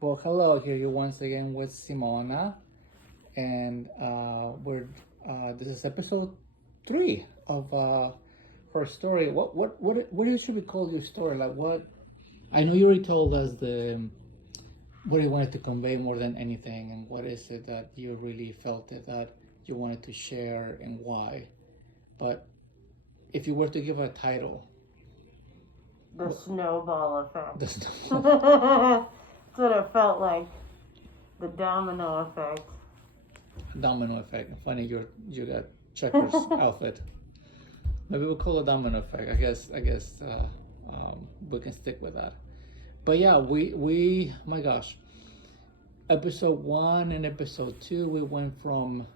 Well, hello, here you once again with Simona, and we're this is episode 3 of her story. What should we call your story? Like what? I know you already told us the what you wanted to convey more than anything, and what is it that you really felt it that you wanted to share and why. But if you were to give a title, The snowball effect. this That's what it felt like. The domino effect. domino effect. Funny, you got checkers outfit. Maybe we'll call it domino effect. I guess we can stick with that. But yeah, we my gosh, episode 1 and episode 2 we went from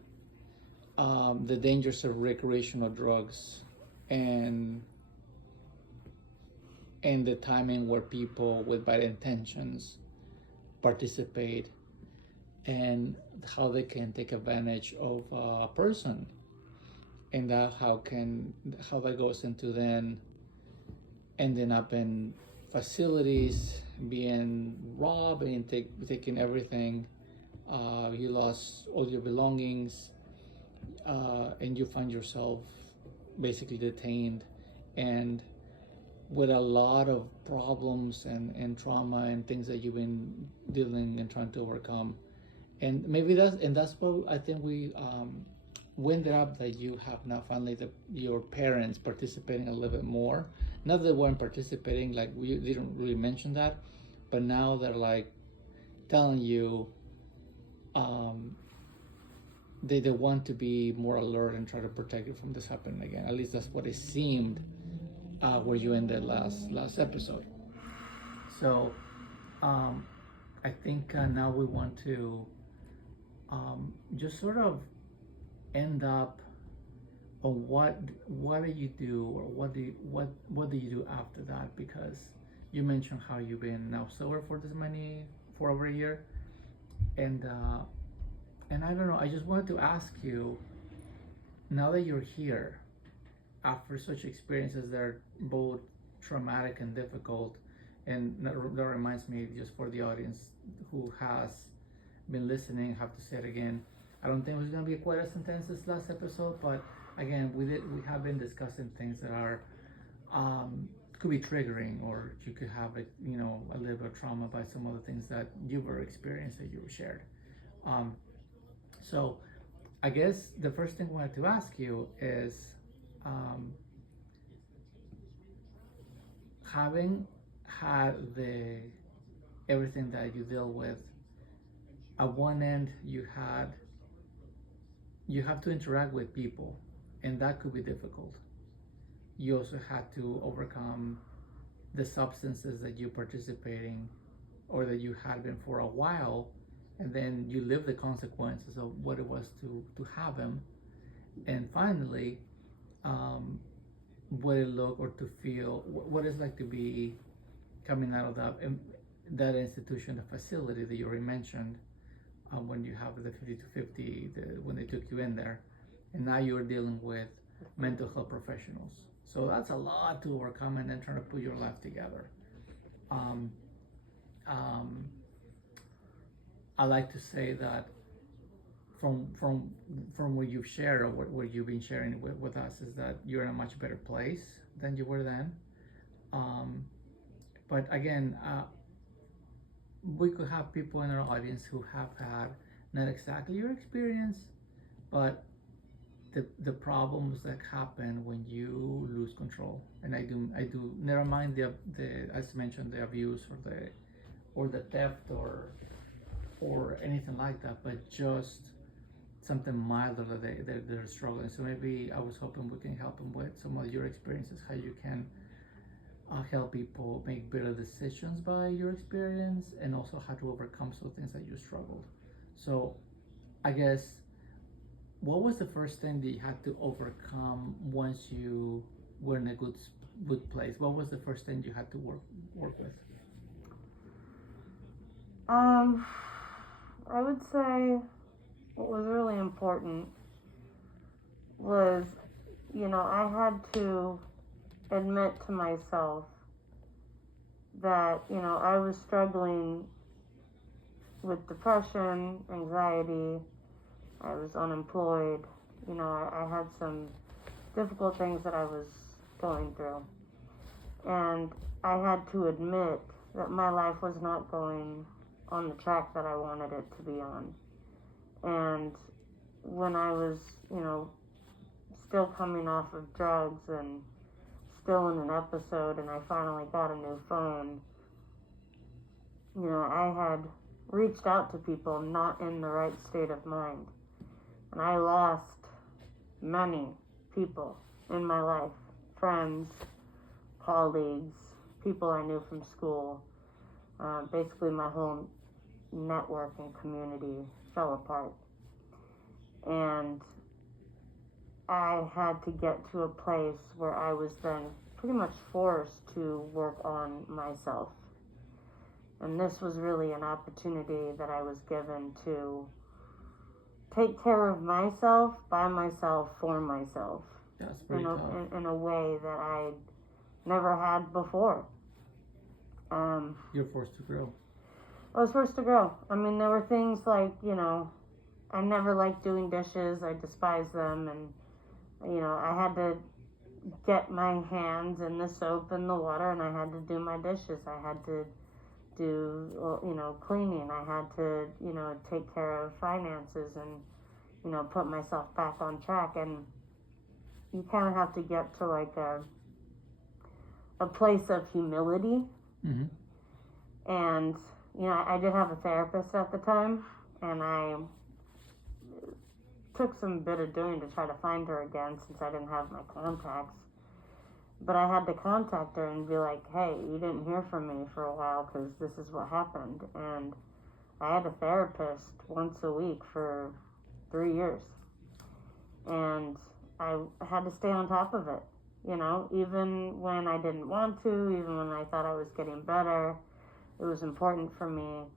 the dangers of recreational drugs and the timing where people with bad intentions participate and how they can take advantage of a person, and how that goes into then ending up in facilities, being robbed and taking everything. You lost all your belongings, and you find yourself basically detained and with a lot of problems and trauma and things that you've been dealing and trying to overcome. And maybe that's what I think we ended up that you have now finally your parents participating a little bit more. Not that they weren't participating, like we didn't really mention that, but now they're like telling you they want to be more alert and try to protect you from this happening again. At least that's what it seemed where you ended last episode. So I think now we want to just sort of end up on what do you do, or what do you do after that, because you mentioned how you've been now sober for over a year, and I don't know, I just wanted to ask you, now that you're here after such experiences that are both traumatic and difficult, and that reminds me, just for the audience who has been listening, I have to say it again, I don't think it was going to be quite as intense as last episode, but again, we have been discussing things that are could be triggering, or you could have a little bit of trauma by some of the things that you were experienced, that you shared. So I guess the first thing I wanted to ask you is, having had everything that you deal with, at one end you have to interact with people, and that could be difficult. You also had to overcome the substances that you're participating or that you had been for a while, and then you live the consequences of what it was to have them. And finally, what it look or to feel, what it's like to be coming out of that institution, the facility that you already mentioned, when you have the 50 to 50, when they took you in there, and now you're dealing with mental health professionals. So that's a lot to overcome, and then trying to put your life together. Um, um, I like to say that from what you've shared, or what you've been sharing with us, is that you're in a much better place than you were then. But again, we could have people in our audience who have had not exactly your experience, but the problems that happen when you lose control. And I do never mind the as mentioned, the abuse or the theft or anything like that, but just something milder that they're struggling. So maybe I was hoping we can help them with some of your experiences, how you can help people make better decisions by your experience, and also how to overcome some things that you struggled. So I guess, what was the first thing that you had to overcome once you were in a good place? What was the first thing you had to work with? I would say what was really important was, I had to admit to myself that, I was struggling with depression, anxiety. I was unemployed. You know, I had some difficult things that I was going through. And I had to admit that my life was not going on the track that I wanted it to be on. And when I was, you know, still coming off of drugs and still in an episode, and I finally got a new phone, you know, I had reached out to people not in the right state of mind. And I lost many people in my life, friends, colleagues, people I knew from school. Basically, my whole network and community fell apart. And I had to get to a place where I was then pretty much forced to work on myself. And this was really an opportunity that I was given to take care of myself, by myself, for myself. That's pretty tough. In a way that I never had before. You're forced to grow. I was forced to grow. I mean, there were things like, you know, I never liked doing dishes. I despised them. And, you know, I had to get my hands in the soap and the water, and I had to do my dishes. I had to do, you know, cleaning. I had to, you know, take care of finances and, you know, put myself back on track. And you kind of have to get to like a place of humility. Mm-hmm. And, you know, I did have a therapist at the time, and I took some bit of doing to try to find her again since I didn't have my contacts. But I had to contact her and be like, hey, you didn't hear from me for a while because this is what happened. And I had a therapist once a week for 3 years. And I had to stay on top of it, you know, even when I didn't want to, even when I thought I was getting better. It was important for me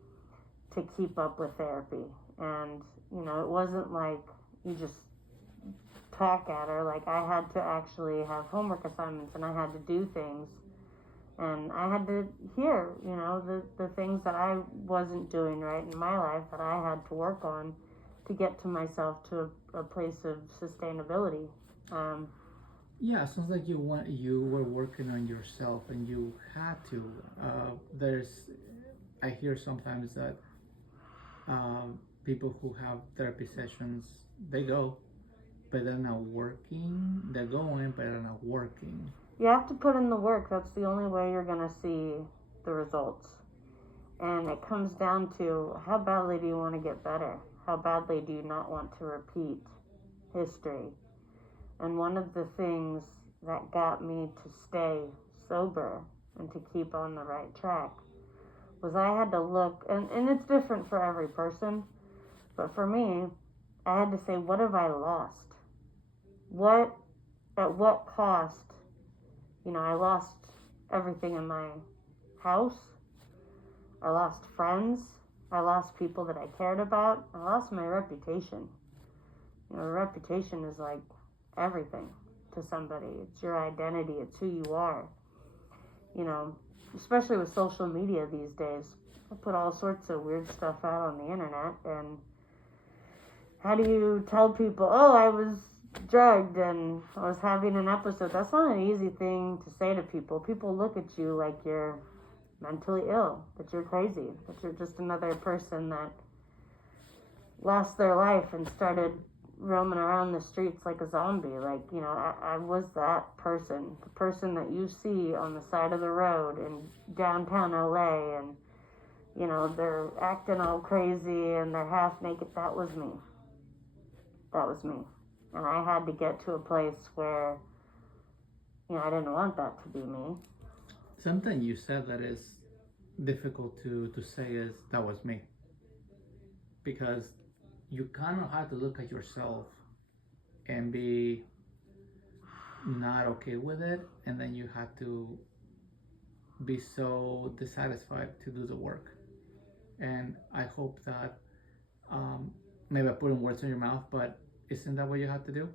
to keep up with therapy. And, you know, it wasn't like you just talk at her. Like, I had to actually have homework assignments, and I had to do things. And I had to hear, you know, the things that I wasn't doing right in my life that I had to work on to get to myself to a place of sustainability. Yeah, it sounds like you were working on yourself, and you had to. I hear sometimes that people who have therapy sessions, they go, but they're not working. They're going, but they're not working. You have to put in the work. That's the only way you're going to see the results. And it comes down to, how badly do you want to get better? How badly do you not want to repeat history? And one of the things that got me to stay sober and to keep on the right track was I had to look, and it's different for every person, but for me, I had to say, what have I lost? At what cost? You know, I lost everything in my house. I lost friends. I lost people that I cared about. I lost my reputation. You know, reputation is like everything to somebody. It's your identity. It's who you are. You know, especially with social media these days. I put all sorts of weird stuff out on the internet, and how do you tell people, oh, I was drugged and I was having an episode? That's not an easy thing to say to people. People look at you like you're mentally ill, that you're crazy, that you're just another person that lost their life and started roaming around the streets like a zombie. Like, you know, I was that person, the person that you see on the side of the road in downtown LA, and, you know, they're acting all crazy and they're half naked. That was me. That was me. And I had to get to a place where, you know, I didn't want that to be me. Something you said that is difficult to say is, that was me. Because you kind of have to look at yourself and be not okay with it, and then you have to be so dissatisfied to do the work. And I hope that maybe I'm putting words in your mouth, but isn't that what you have to do?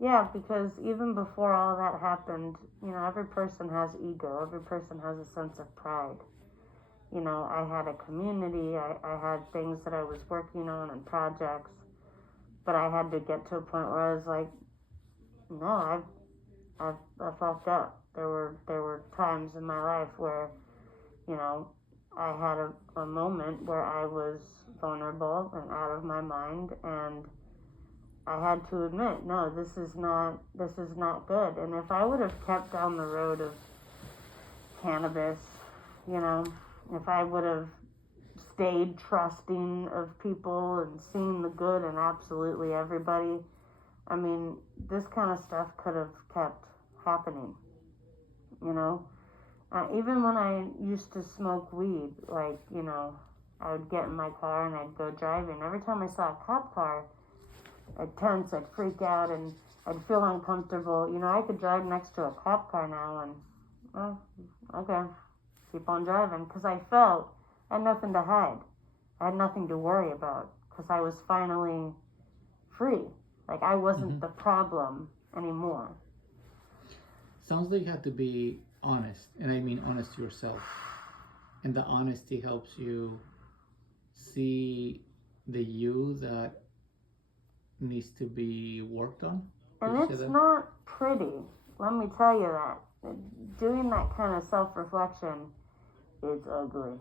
Yeah, because even before all that happened, you know, every person has ego. Every person has a sense of pride. You know, I had a community, I had things that I was working on and projects, but I had to get to a point where I was like, no, I fucked up. There were times in my life where, you know, I had a moment where I was vulnerable and out of my mind, and I had to admit, no, this is not good. And if I would have kept down the road of cannabis, you know, if I would have stayed trusting of people and seen the good in absolutely everybody, I mean, this kind of stuff could have kept happening, you know. Even when I used to smoke weed, like, you know, I would get in my car and I'd go driving. Every time I saw a cop car, I'd tense, I'd freak out, and I'd feel uncomfortable. You know, I could drive next to a cop car now and, oh, okay, keep on driving. Because I felt I had nothing to hide. I had nothing to worry about because I was finally free. Like, I wasn't the problem anymore. Sounds like you have to be honest, and I mean honest to yourself. And the honesty helps you see the you that needs to be worked on. And it's not pretty. Let me tell you that. Doing that kind of self-reflection, it's ugly.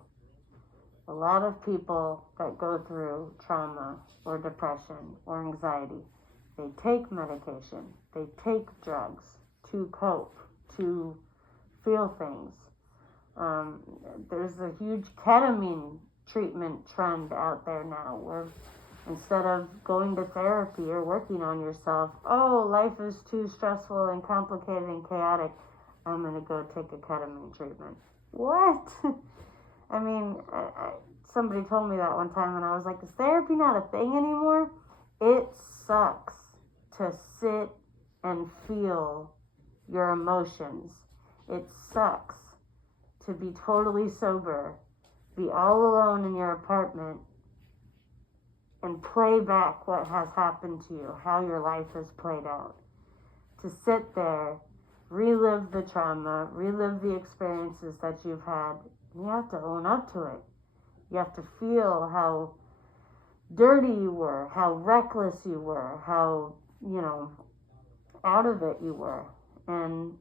A lot of people that go through trauma or depression or anxiety, they take medication, they take drugs to cope, to feel things. There's a huge ketamine treatment trend out there now where instead of going to therapy or working on yourself, oh, life is too stressful and complicated and chaotic, I'm going to go take a ketamine treatment. What? I mean, somebody told me that one time and I was like, is therapy not a thing anymore? It sucks to sit and feel your emotions. It sucks to be totally sober, be all alone in your apartment, and play back what has happened to you, how your life has played out. To sit there, relive the trauma, relive the experiences that you've had. You have to own up to it. You have to feel how dirty you were, how reckless you were, how, you know, out of it you were. And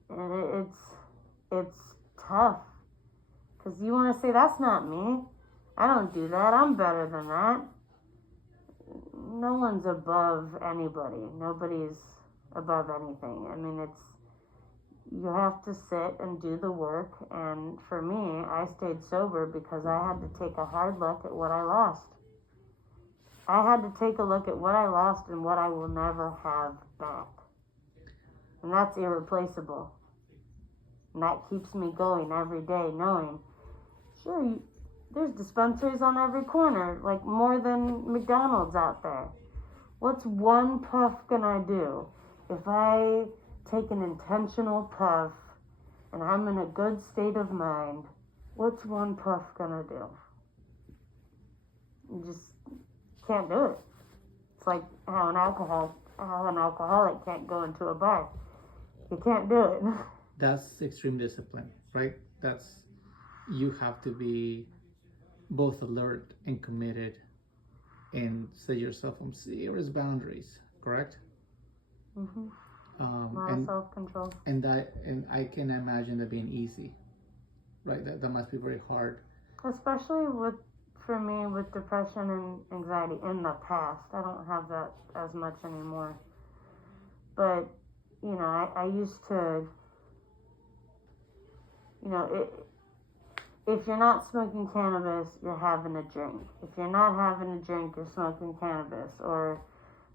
it's tough. Because you want to say, that's not me. I don't do that. I'm better than that. No one's above anybody. Nobody's above anything. I mean, you have to sit and do the work. And for me, I stayed sober because I had to take a hard look at what I lost. I had to take a look at what I lost and what I will never have back. And that's irreplaceable. And that keeps me going every day knowing, sure, there's dispensaries on every corner, like more than McDonald's out there. What's one puff gonna do? If I take an intentional puff and I'm in a good state of mind, what's one puff gonna do? You just can't do it. It's like how an alcoholic can't go into a bar. You can't do it. That's extreme discipline, right? You have to be both alert and committed and set yourself on serious boundaries, correct? Mm-hmm. A lot of self-control. And I can imagine that being easy, right? That must be very hard. Especially for me with depression and anxiety in the past. I don't have that as much anymore. But, you know, I used to, you know, if you're not smoking cannabis, you're having a drink. If you're not having a drink, you're smoking cannabis, or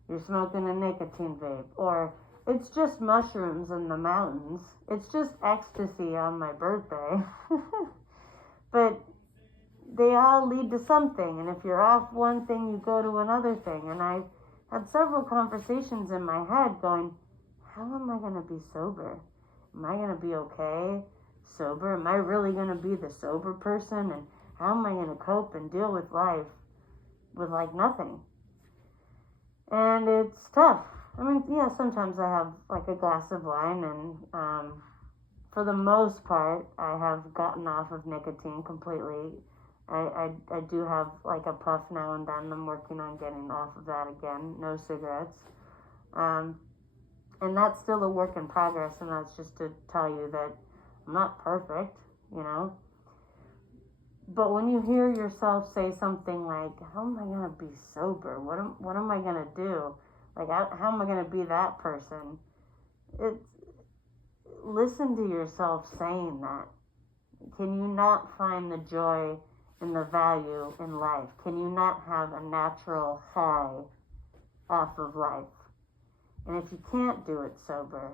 you're smoking a nicotine vape, or it's just mushrooms in the mountains. It's just ecstasy on my birthday. But they all lead to something, and if you're off one thing, you go to another thing. And I had several conversations in my head going, how am I going to be sober? Am I going to be okay sober? Am I really going to be the sober person? And how am I going to cope and deal with life with like nothing? And it's tough. I mean, yeah, sometimes I have like a glass of wine, and for the most part, I have gotten off of nicotine completely. I do have like a puff now and then. I'm working on getting off of that again. No cigarettes. And that's still a work in progress, and that's just to tell you that I'm not perfect, you know. But when you hear yourself say something like, how am I going to be sober? What am I going to do? Like, how am I going to be that person? It's, listen to yourself saying that. Can you not find the joy and the value in life? Can you not have a natural high off of life? And if you can't do it sober,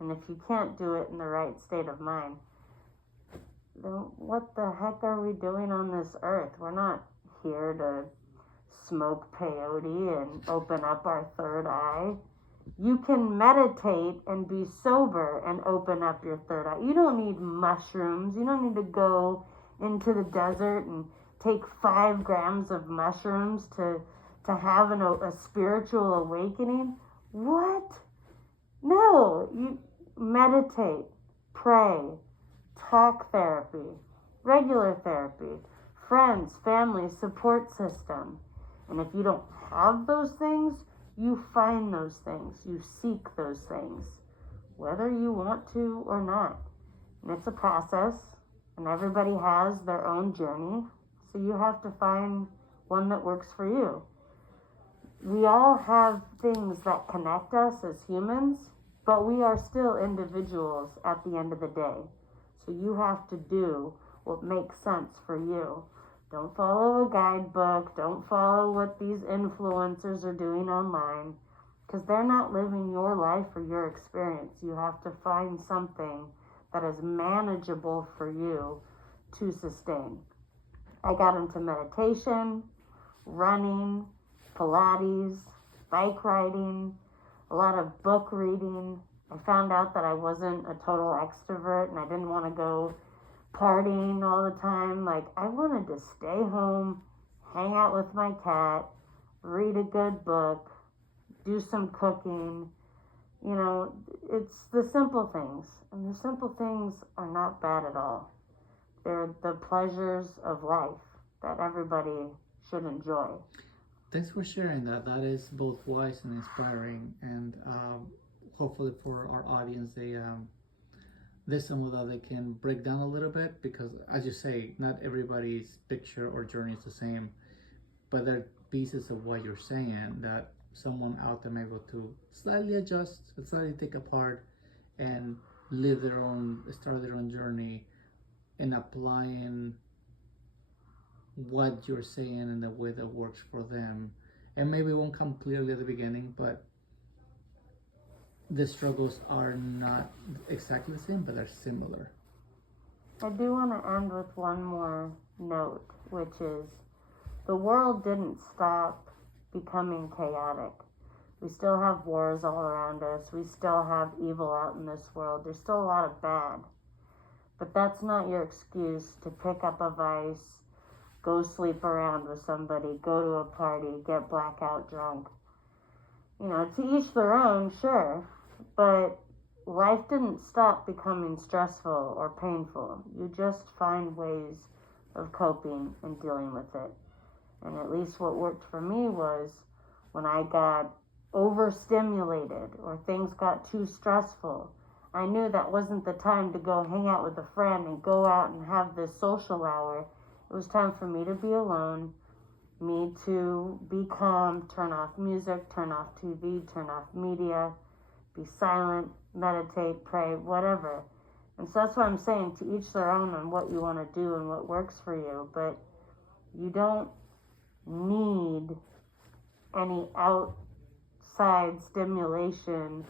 and if you can't do it in the right state of mind, then what the heck are we doing on this earth? We're not here to smoke peyote and open up our third eye. You can meditate and be sober and open up your third eye. You don't need mushrooms. You don't need to go into the desert and take 5 grams of mushrooms to have a spiritual awakening. What? No, you meditate, pray, talk therapy, regular therapy, friends, family, support system. And if you don't have those things, you find those things. You seek those things, whether you want to or not. And it's a process, and everybody has their own journey. So you have to find one that works for you. We all have things that connect us as humans, but we are still individuals at the end of the day. So you have to do what makes sense for you. Don't follow a guidebook. Don't follow what these influencers are doing online, because they're not living your life or your experience. You have to find something that is manageable for you to sustain. I got into meditation, running, Pilates, bike riding, a lot of book reading. I found out that I wasn't a total extrovert and I didn't want to go partying all the time. Like, I wanted to stay home, hang out with my cat, read a good book, do some cooking. You know, it's the simple things. And the simple things are not bad at all. They're the pleasures of life that everybody should enjoy. Thanks for sharing that. That is both wise and inspiring, and hopefully for our audience, there's some of that they can break down a little bit, because, as you say, not everybody's picture or journey is the same, but there are pieces of what you're saying that someone out there may be able to slightly adjust, slightly take apart, and start their own journey in applying what you're saying in the way that works for them. And maybe it won't come clearly at the beginning, but the struggles are not exactly the same, but they're similar. I do want to end with one more note, which is the world didn't stop becoming chaotic. We still have wars all around us. We still have evil out in this world. There's still a lot of bad. But that's not your excuse to pick up a vice, go sleep around with somebody, go to a party, get blackout drunk. You know, to each their own, sure. But life didn't stop becoming stressful or painful. You just find ways of coping and dealing with it. And at least what worked for me was when I got overstimulated or things got too stressful, I knew that wasn't the time to go hang out with a friend and go out and have this social hour. It was time for me to be alone, me to be calm, turn off music, turn off TV, turn off media, be silent, meditate, pray, whatever. And so that's what I'm saying, to each their own on what you want to do and what works for you. But you don't need any outside stimulation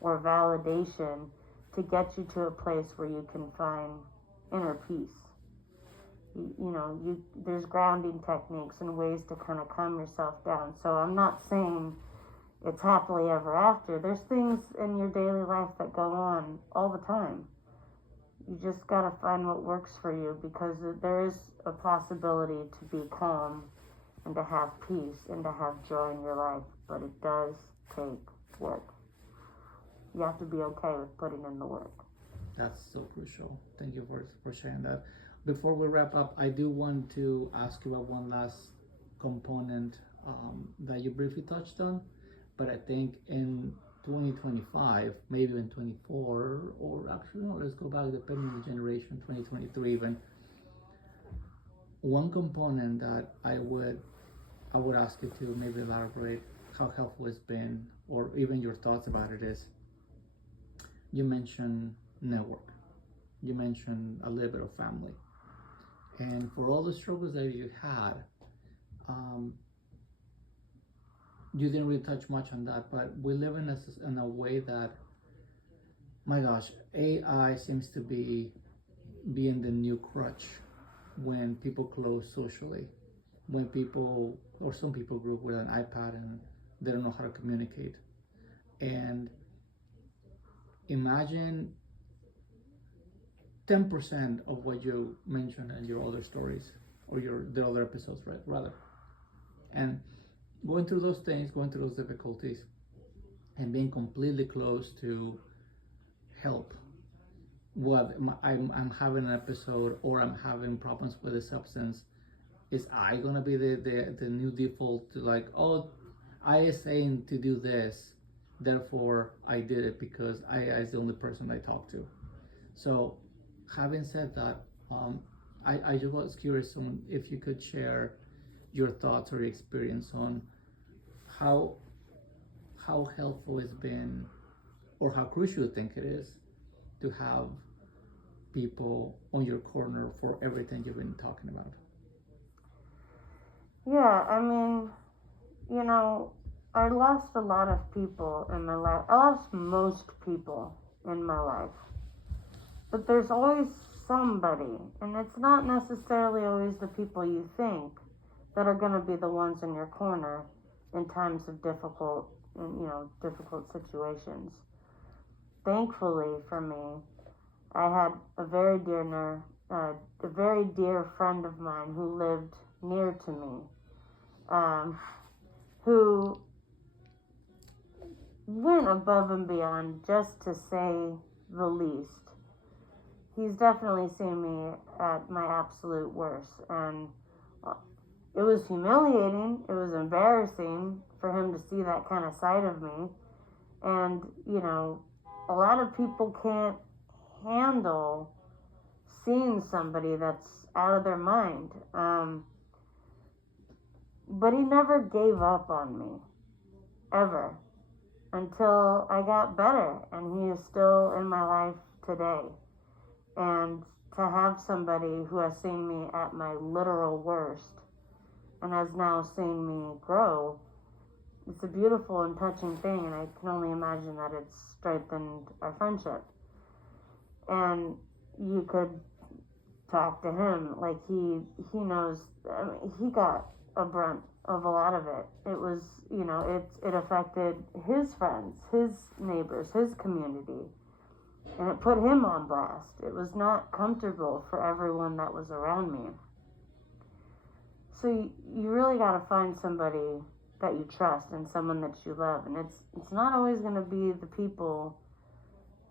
or validation to get you to a place where you can find inner peace. There's grounding techniques and ways to kind of calm yourself down. So I'm not saying it's happily ever after. There's things in your daily life that go on all the time. You just got to find what works for you, because there is a possibility to be calm and to have peace and to have joy in your life, but it does take work. You have to be okay with putting in the work. That's so crucial. Thank you for sharing that. before we wrap up, I do want to ask you about one last component that you briefly touched on, but I think in 2025, maybe in 24, or actually, no, let's go back, depending on the generation, 2023 even. One component that I would ask you to maybe elaborate how helpful it's been, or even your thoughts about it is, you mentioned network, you mentioned a little bit of family, and for all the struggles that you had, you didn't really touch much on that, but we live in a way that, my gosh, AI seems to be being the new crutch when people close socially, when people, or some people grew up with an iPad and they don't know how to communicate. And imagine 10% of what you mentioned in your other stories, or the other episodes, right? Rather, and going through those things, going through those difficulties, and being completely closed to help. What I'm having an episode, or I'm having problems with a substance, is I gonna be the new default to, like, oh, I is saying to do this, therefore I did it because I is the only person I talk to. So, having said that, I just was curious on if you could share your thoughts or your experience on how helpful it's been, or how crucial you think it is to have people on your corner for everything you've been talking about. Yeah, I mean, you know, I lost a lot of people in my life. I lost most people in my life. But there's always somebody, and it's not necessarily always the people you think that are going to be the ones in your corner in times of difficult situations. Thankfully for me, I had a very dear friend of mine who lived near to me, who went above and beyond, just to say the least. He's definitely seen me at my absolute worst, and it was humiliating, it was embarrassing for him to see that kind of side of me. And, a lot of people can't handle seeing somebody that's out of their mind. But he never gave up on me, ever, until I got better, and he is still in my life today. And to have somebody who has seen me at my literal worst and has now seen me grow, it's a beautiful and touching thing, and I can only imagine that it's strengthened our friendship. And you could talk to him, like he knows. I mean, he got a brunt of a lot of it. It was, it affected his friends, his neighbors, his community, and it put him on blast. It was not comfortable for everyone that was around me. So you really got to find somebody that you trust and someone that you love, and it's not always going to be the people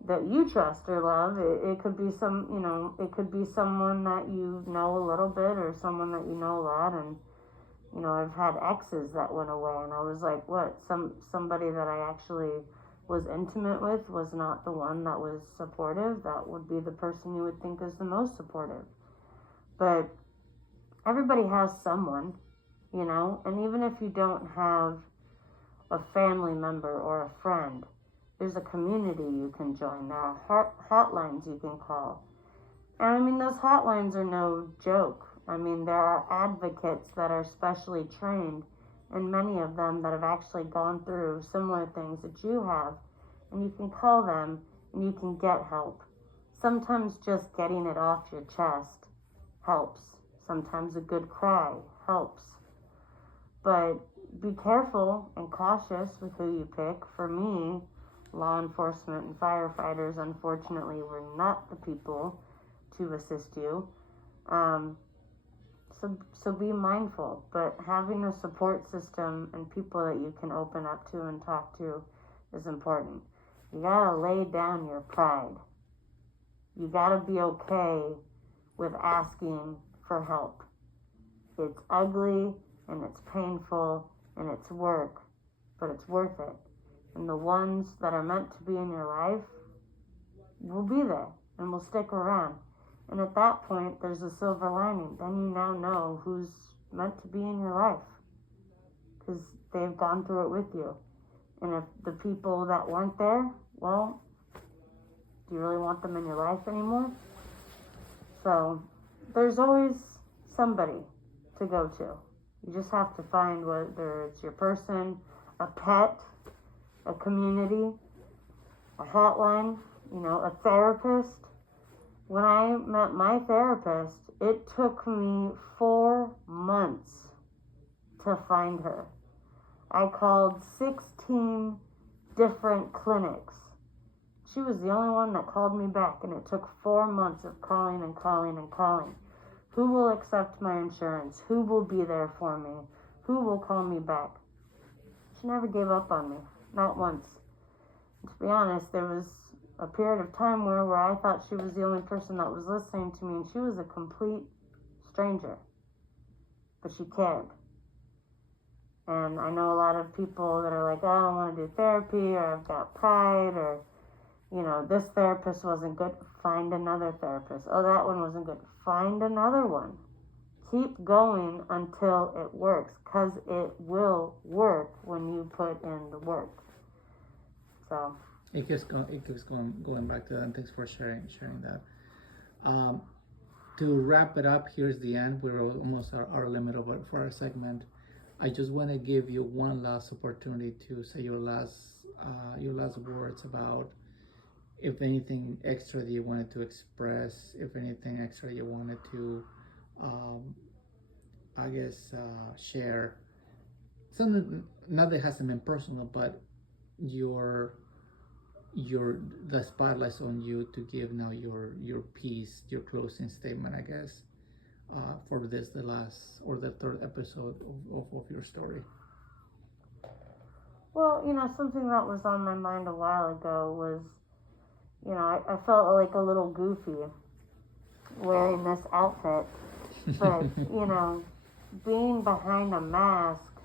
that you trust or love. It could be it could be someone that you know a little bit, or someone that you know a lot. And I've had exes that went away, and I was like, what? Somebody that I actually was intimate with was not the one that was supportive. That would be the person you would think is the most supportive. But everybody has someone, and even if you don't have a family member or a friend, there's a community you can join. There are hotlines you can call. And I mean, those hotlines are no joke. I mean, there are advocates that are specially trained, and many of them that have actually gone through similar things that you have. And you can call them and you can get help. Sometimes just getting it off your chest helps. Sometimes a good cry helps. But be careful and cautious with who you pick. For me, law enforcement and firefighters, unfortunately, were not the people to assist you. So be mindful. But having a support system and people that you can open up to and talk to is important. You gotta lay down your pride. You gotta be okay with asking for help. It's ugly and it's painful and it's work, but it's worth it. And the ones that are meant to be in your life will be there and will stick around. And at that point, there's a silver lining. Then you now know who's meant to be in your life because they've gone through it with you. And if the people that weren't there, well, do you really want them in your life anymore? So there's always somebody to go to. You just have to find whether it's your person, a pet, a community, a hotline, a therapist. When I met my therapist, it took me 4 months to find her. I called 16 different clinics. She was the only one that called me back, and it took 4 months of calling and calling and calling. Who will accept my insurance? Who will be there for me? Who will call me back? She never gave up on me, not once. And to be honest, there was a period of time where I thought she was the only person that was listening to me, and she was a complete stranger. But she cared. And I know a lot of people that are like, oh, I don't want to do therapy, or I've got pride, or, this therapist wasn't good. Find another therapist. Oh, that one wasn't good. Find another one. Keep going until it works, because it will work when you put in the work. So it keeps going back to that, and thanks for sharing that. To wrap it up, here's the end. We're almost our limit for our segment. I just want to give you one last opportunity to say your last words about if anything extra that you wanted to express, if anything extra you wanted to, share. Something not that hasn't been personal, but the spotlight's on you to give now your piece, your closing statement, I guess, for the last or the third episode of your story. Well, something that was on my mind a while ago was, I felt like a little goofy wearing this outfit, but, being behind a mask,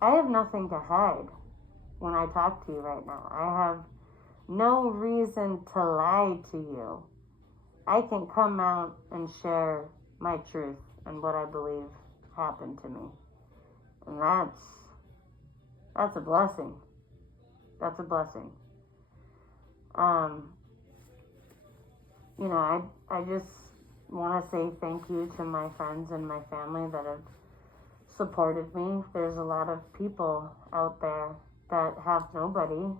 I have nothing to hide when I talk to you right now. I have no reason to lie to you. I can come out and share my truth and what I believe happened to me. And that's a blessing. That's a blessing. I just want to say thank you to my friends and my family that have supported me. There's a lot of people out there that have nobody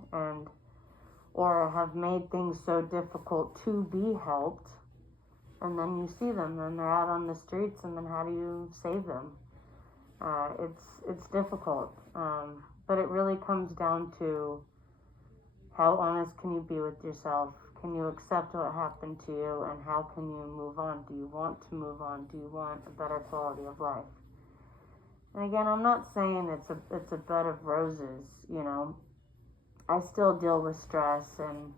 or have made things so difficult to be helped. And then you see them and they're out on the streets, and then how do you save them? It's difficult. But it really comes down to how honest can you be with yourself? Can you accept what happened to you, and how can you move on? Do you want to move on? Do you want a better quality of life? And again, I'm not saying it's a bed of roses, I still deal with stress and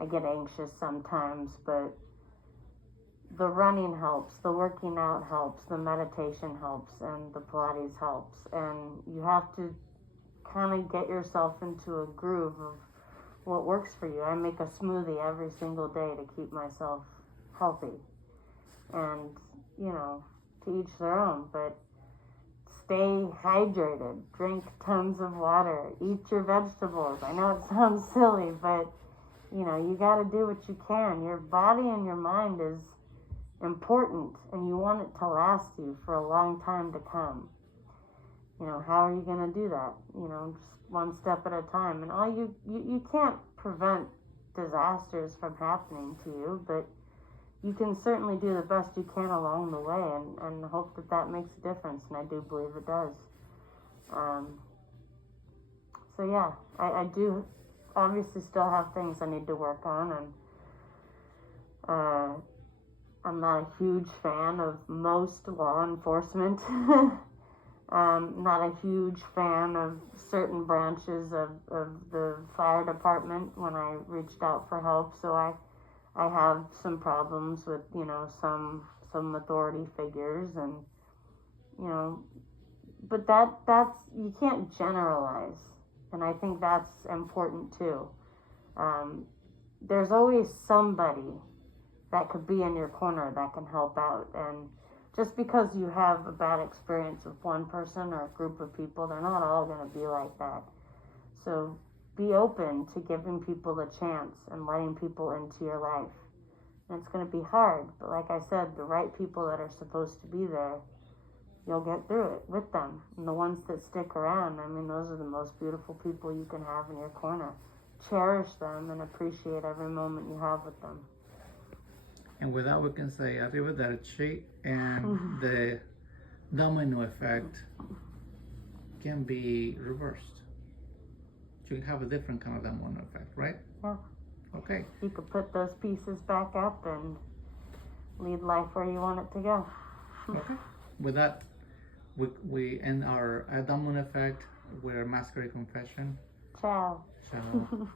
I get anxious sometimes, but the running helps, the working out helps, the meditation helps, and the Pilates helps. And you have to kind of get yourself into a groove of what works for you. I make a smoothie every single day to keep myself healthy. And, to each their own, but stay hydrated, drink tons of water, eat your vegetables. I know it sounds silly, but, you got to do what you can. Your body and your mind is important, and you want it to last you for a long time to come. How are you going to do that? Just one step at a time. And all you can't prevent disasters from happening to you, but you can certainly do the best you can along the way, and hope that makes a difference, and I do believe it does. So yeah, I do obviously still have things I need to work on, and I'm not a huge fan of most law enforcement. Not a huge fan of certain branches of the fire department when I reached out for help. So I I have some problems with, you know, some authority figures, and you know, but that's you can't generalize, and I think that's important too. There's always somebody that could be in your corner that can help out, and just because you have a bad experience with one person or a group of people, they're not all going to be like that. So be open to giving people a chance and letting people into your life. And it's going to be hard, but like I said, the right people that are supposed to be there, you'll get through it with them. And the ones that stick around, I mean, those are the most beautiful people you can have in your corner. Cherish them and appreciate every moment you have with them. And with that, we can say arrivederci, and the domino effect can be reversed. You can have a different kind of domino effect, right? Yeah. Okay. You could put those pieces back up and lead life where you want it to go. Okay. With that, we end our domino effect with our Masquerade confession. Ciao. So